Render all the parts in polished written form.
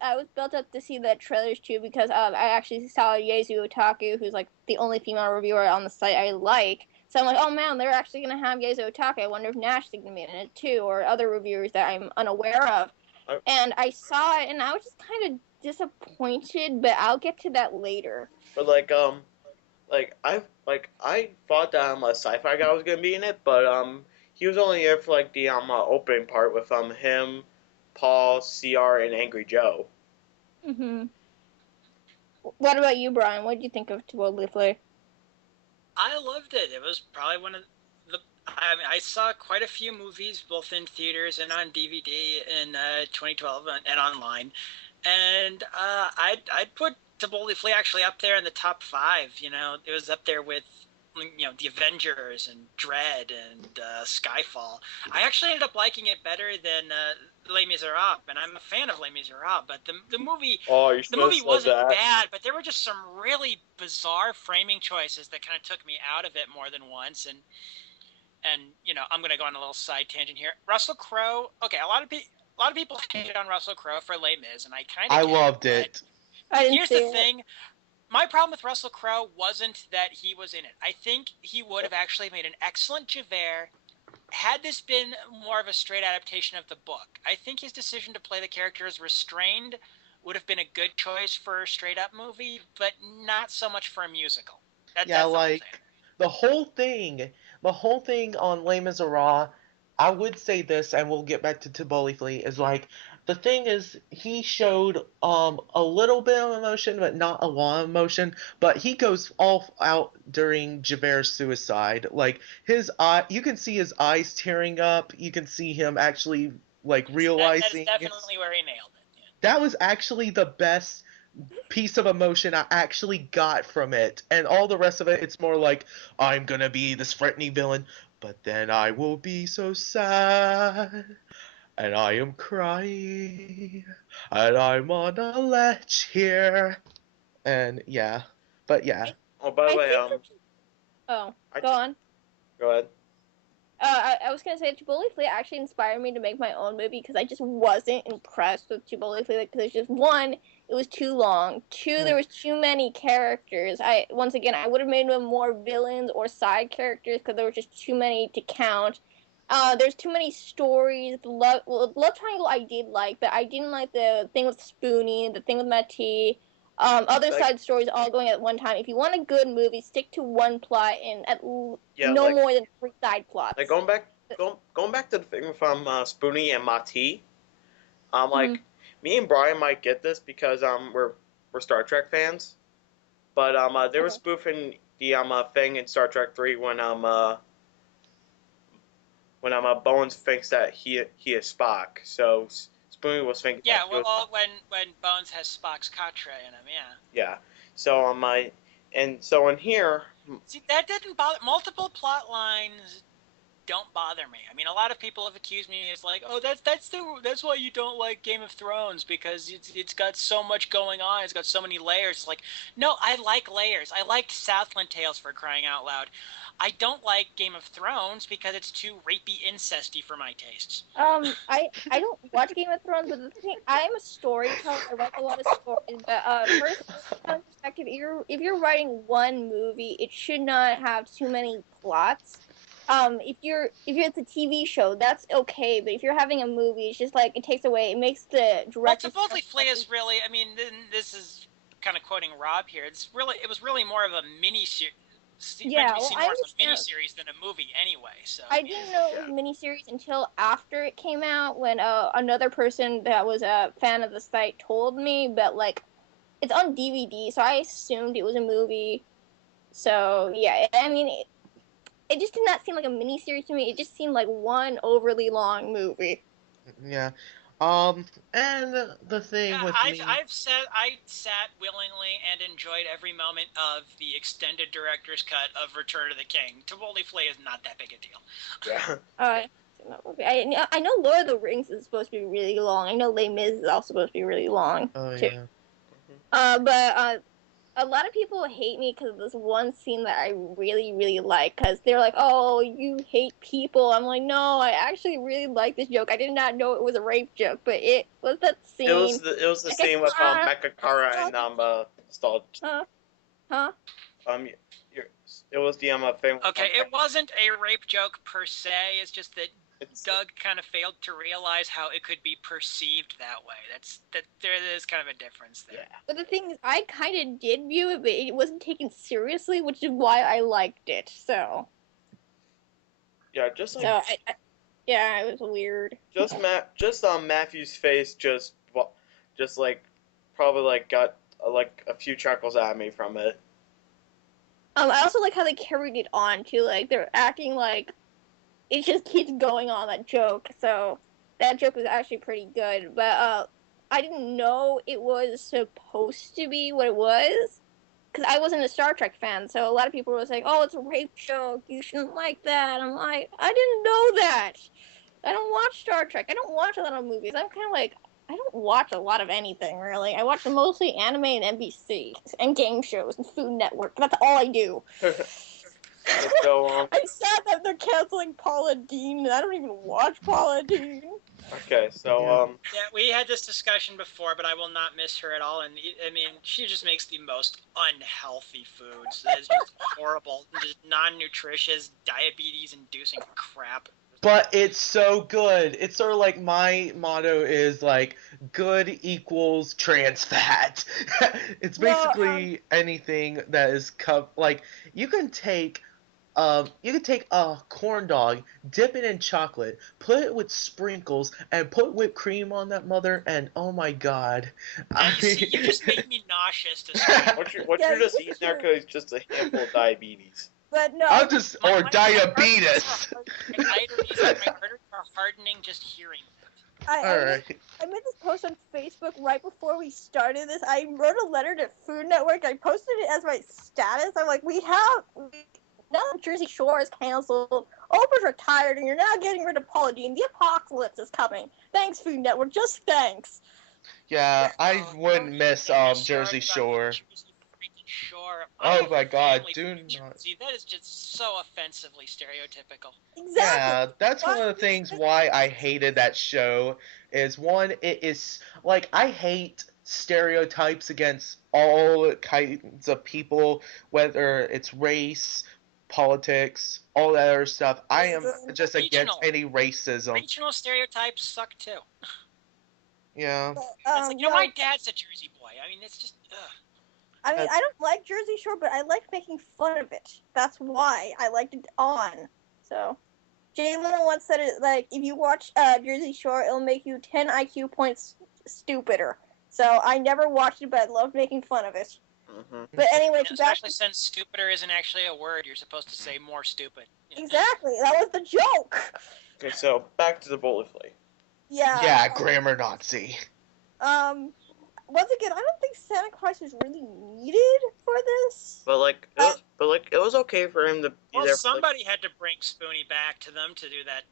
I was built up to see the trailers too because I actually saw Yaezu Otaku, who's like the only female reviewer on the site I like. So I'm like, oh man, they're actually gonna have Yaezu Otaku. I wonder if Nash is gonna be in it too, or other reviewers that I'm unaware of. I, And I saw it, and I was just kind of disappointed. But I'll get to that later. but I thought that a sci-fi guy was gonna be in it, but he was only there for like the opening part with him, Paul, CR, and Angry Joe. Hmm. What about you, Brian? What did you think of To Boldly Flay? I loved it. It was probably one of the. I mean, I saw quite a few movies, both in theaters and on DVD in 2012 and online, and I'd put To Boldly Flee actually up there in the top five. You know, it was up there with the Avengers and Dread and Skyfall. I actually ended up liking it better than Les Miserables, and I'm a fan of Les Miserables. But the movie Oh, you the should have movie said wasn't that. bad, but there were just some really bizarre framing choices that kind of took me out of it more than once. And I'm going to go on a little side tangent here. Russell Crowe. Okay, a lot of people hated on Russell Crowe for Les Mis, and I kind of I get it. loved But it. I didn't here's see the it. thing. My problem with Russell Crowe wasn't that he was in it. I think he would have actually made an excellent Javert had this been more of a straight adaptation of the book. I think his decision to play the character as restrained would have been a good choice for a straight up movie, but not so much for a musical. Yeah, That's all I'm saying. like the whole thing on Les Miserables, I would say this, and we'll get back to Tivoli Flea, is like the thing is he showed a little bit of emotion, but not a lot of emotion. But he goes all out during Javert's suicide. Like his eye, you can see his eyes tearing up. You can see him actually like That is realizing definitely where he nailed it. Yeah. that was actually the best piece of emotion I actually got from it. And all the rest of it, it's more like, I'm gonna be this threatening villain, but then I will be so sad. And I am crying. And I'm on a ledge here. And yeah. But yeah. I, Oh, by the I way, think. Oh, I go t- on. go ahead. I was gonna say Ghibli Flea actually inspired me to make my own movie because I just wasn't impressed with Ghibli Flea because it's just one, it was too long. Two, there was too many characters. I would have made them more villains or side characters because there were just too many to count. There's too many stories. Love Triangle I did like, but I didn't like the thing with Spoonie, the thing with Matty. Other Like, side stories all going at one time. If you want a good movie, stick to one plot and yeah, no more than three side like plots. going back to the thing from Spoonie and Mati. Mhm. Like me and Brian might get this because we're Star Trek fans, but they were Okay. spoofing the thing in Star Trek 3 when Bones thinks that he is Spock. So Spoonie was thinking that Yeah, he was well, when Bones has Spock's Katre in him, yeah. yeah. So and so in here, See, that didn't bother. Multiple plot lines don't bother me. I mean, a lot of people have accused me as like, oh, that's why you don't like Game of Thrones because it's got so much going on. It's got so many layers. It's like, no, I like layers. I liked Southland Tales for crying out loud. I don't like Game of Thrones because it's too rapey, incesty for my tastes. I don't watch Game of Thrones, but the thing I'm a storyteller. I write a lot of stories, but personal perspective, if you're writing one movie, it should not have too many plots. If you're it's a TV show, that's okay, but if you're having a movie, it's just like it takes away. It makes the Well, director. Taboli Flea is really. I mean, this is kind of quoting Rob here. It was really more of a mini series. Meant to Yeah, be well, seen I more as a mini understand. series than a movie, anyway. So I yeah. didn't know it was a miniseries until after it came out when another person that was a fan of the site told me, but like it's on DVD, so I assumed it was a movie. So yeah, I mean, it just did not seem like a miniseries to me. It just seemed like one overly long movie. Yeah. And the thing Yeah, with me, I sat willingly and enjoyed every moment of the extended director's cut of Return of the King. Taboli Flea is not that big a deal. yeah. Uh, I know Lord of the Rings is supposed to be really long. I know Les Mis is also supposed to be really long oh too. yeah. But a lot of people hate me because of this one scene that I really, really like. Because they're like, "Oh, you hate people." I'm like, "No, I actually really like this joke. I did not know it was a rape joke, but it was that scene." It was the scene with Mechakara and Stall. Huh? You're, it was the thing. Okay, it wasn't a rape joke per se. It's just that It's, Doug kind of failed to realize how it could be perceived that way. There is kind of a difference there. yeah. But the thing is, I kind of did view it, but it wasn't taken seriously, which is why I liked it. So. Yeah, just like. So yeah, it was weird. Just Matthew's face just like probably like got like a few chuckles at me from it. I also like how they carried it on too. Like they're acting like it just keeps going on, that joke. So that joke was actually pretty good. But I didn't know it was supposed to be what it was, because I wasn't a Star Trek fan. So a lot of people were saying, "Oh, it's a rape joke. You shouldn't like that." I'm like, I didn't know that. I don't watch Star Trek. I don't watch a lot of movies. I'm kind of like, I don't watch a lot of anything, really. I watch mostly anime and NBC and game shows and Food Network. That's all I do. So, I'm sad that they're canceling Paula Deen, and I don't even watch Paula Deen. okay, so Yeah, we had this discussion before, but I will not miss her at all. And I mean, she just makes the most unhealthy foods. That is just horrible, just non-nutritious, diabetes-inducing crap. But it's so good. It's sort of like my motto is like good equals trans fat. It's basically anything that is like you can take a corn dog, dip it in chocolate, put it with sprinkles, and put whipped cream on that mother, and oh my god. You just made me nauseous. what you're just eating there because it's just a handful of diabetes. But no. Or diabetes. My arteries are hardening just hearing. I made this post on Facebook right before we started this. I wrote a letter to Food Network. I posted it as my status. I'm like, now Jersey Shore is canceled, Oprah's retired, and you're now getting rid of Paula Deen. The apocalypse is coming. Thanks, Food Network. Just thanks. Yeah, I wouldn't miss Jersey Shore. Oh my god, do not. See, that is just so offensively stereotypical. Exactly. Yeah, that's one of the things why I hated that show. Is one, it is like I hate stereotypes against all kinds of people, whether it's race, politics, all that other stuff. I am just against any racism. Regional stereotypes suck too. Yeah. But, it's like, my dad's a Jersey boy. I mean, it's just, ugh. I mean, I don't like Jersey Shore, but I like making fun of it. That's why I liked it on. So, Jay Leno once said it, like, if you watch Jersey Shore, it'll make you 10 IQ points stupider. So, I never watched it, but I loved making fun of it. Mm-hmm. But anyway, especially since stupider isn't actually a word, you're supposed to say more stupid. Yeah. Exactly, that was the joke. Okay, so back to the Boilerplate. Yeah. Yeah, grammar Nazi. Once again, I don't think Santa Claus was really needed for this. But it was okay for him to. Well, somebody had to bring Spoonie back to them to do that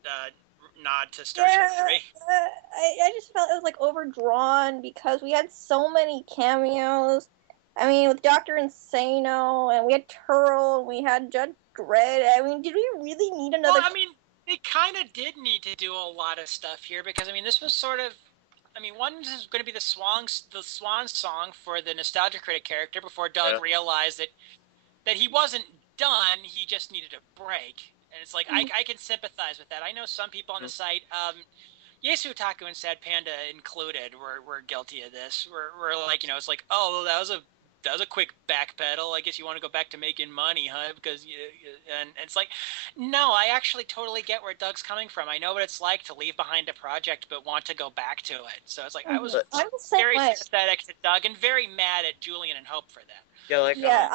nod to Star Trek 3. I just felt it was like overdrawn because we had so many cameos. I mean, with Dr. Insano, and we had Turl, and we had Judge Dredd. I mean, did we really need another? Well, I mean, they kind of did need to do a lot of stuff here because, I mean, this was sort of. I mean, one is going to be the swan song for the Nostalgia Critic character before Doug realized that he wasn't done. He just needed a break. And it's like, I can sympathize with that. I know some people on the site, Yesu Otaku and Sad Panda included, were guilty of this. We're like, it's like, oh, that was a quick backpedal. I guess you want to go back to making money, huh? Because and it's like, no, I actually totally get where Doug's coming from. I know what it's like to leave behind a project but want to go back to it. So it's like I was very sympathetic to Doug and very mad at Julian and Hope for that. Yeah,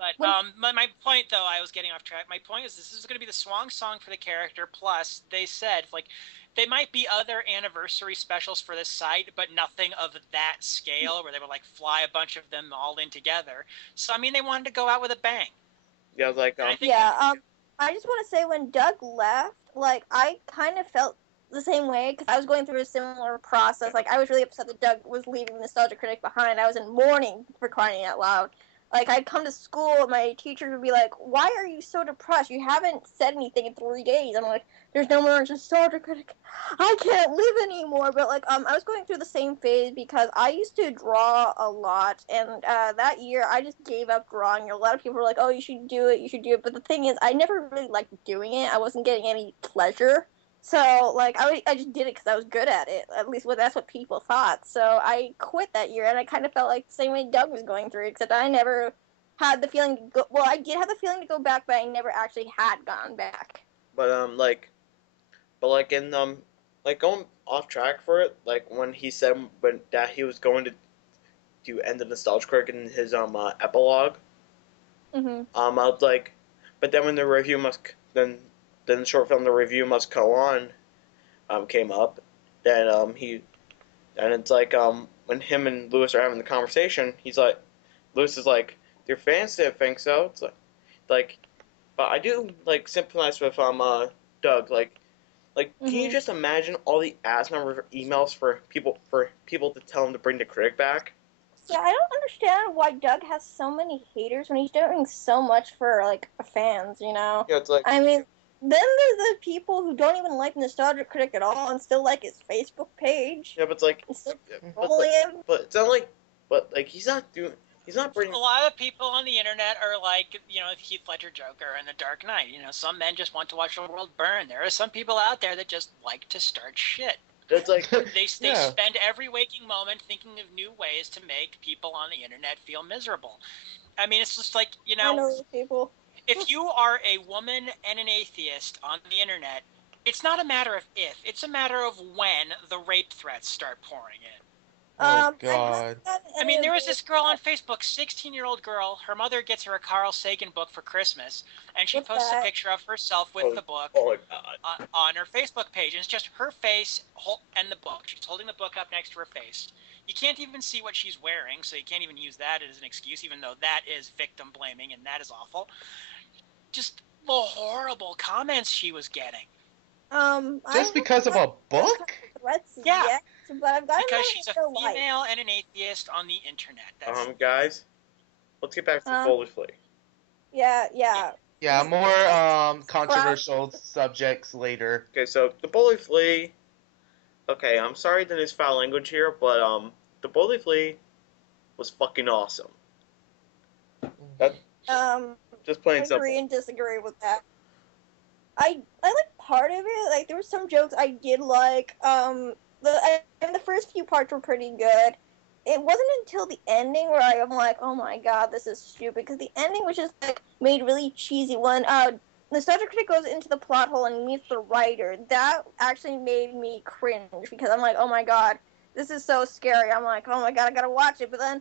my point, though, I was getting off track. My point is this is going to be the swan song for the character. Plus, they said they might be other anniversary specials for this site, but nothing of that scale where they would fly a bunch of them all in together. So I mean, they wanted to go out with a bang. Yeah, I was like, I just want to say when Doug left, I kind of felt the same way because I was going through a similar process. I was really upset that Doug was leaving Nostalgia Critic behind. I was in mourning, for crying out loud. Like, I'd come to school and my teacher would be like, why are you so depressed? You haven't said anything in 3 days. I'm like, there's no more nostalgia critic. I can't live anymore. But, like, I was going through the same phase because I used to draw a lot. And that year, I just gave up drawing. A lot of people were like, oh, you should do it, you should do it. But the thing is, I never really liked doing it. I wasn't getting any pleasure. So, like, I just did it because I was good at it. At least that's what people thought. So I quit that year, and I kind of felt like the same way Doug was going through, except I never had the feeling to go. Well, I did have the feeling to go back, but I never actually had gone back. But like going off track for it, like when he said that he was going to end the nostalgia critic in his epilogue. Mm-hmm. I was like, but then when the review then the short film The Review Must Go On came up, then it's like when him and Lewis are having the conversation, Lewis is like, your fans didn't think so. It's like, but I do like sympathize with Doug. Can you just imagine all the ass number of emails for people to tell him to bring the critic back? Yeah, I don't understand why Doug has so many haters when he's doing so much for like fans. You know? Yeah, it's like, I mean, then there's the people who don't even like Nostalgia Critic at all and still like his Facebook page. yeah, but it's like, but it's not like, but like he's not bringing. A lot of people on the internet are like, Heath Ledger Joker and The Dark Knight. Some men just want to watch the world burn. There are some people out there that just like to start shit. It's like they spend every waking moment thinking of new ways to make people on the internet feel miserable. I mean, it's just like, I know people. If you are a woman and an atheist on the internet, it's not a matter of if, it's a matter of when the rape threats start pouring in. Oh, God. I mean, there was this girl on Facebook, 16-year-old girl. Her mother gets her a Carl Sagan book for Christmas, and she posts a picture of herself with the book on her Facebook page. And it's just her face and the book. She's holding the book up next to her face. You can't even see what she's wearing, so you can't even use that as an excuse, even though that is victim blaming, and that is awful. Just the horrible comments she was getting. Just because of a book? Yeah. Yet, but I've got because she's a female and an atheist on the internet. Guys, let's get back to the Bully Flea. Yeah. Yeah, more controversial subjects later. Okay, so the Bully Flea. Okay, I'm sorry that there's foul language here, but the Bully Flea was fucking awesome. Just plain simple. I agree and disagree with that. I like part of it. Like, there were some jokes I did like. The first few parts were pretty good. It wasn't until the ending where I'm like, oh my god, this is stupid. Because the ending was just like made really cheesy. When the subject critic goes into the plot hole and meets the writer, that actually made me cringe because I'm like, oh my god, this is so scary. I'm like, oh my god, I gotta watch it. But then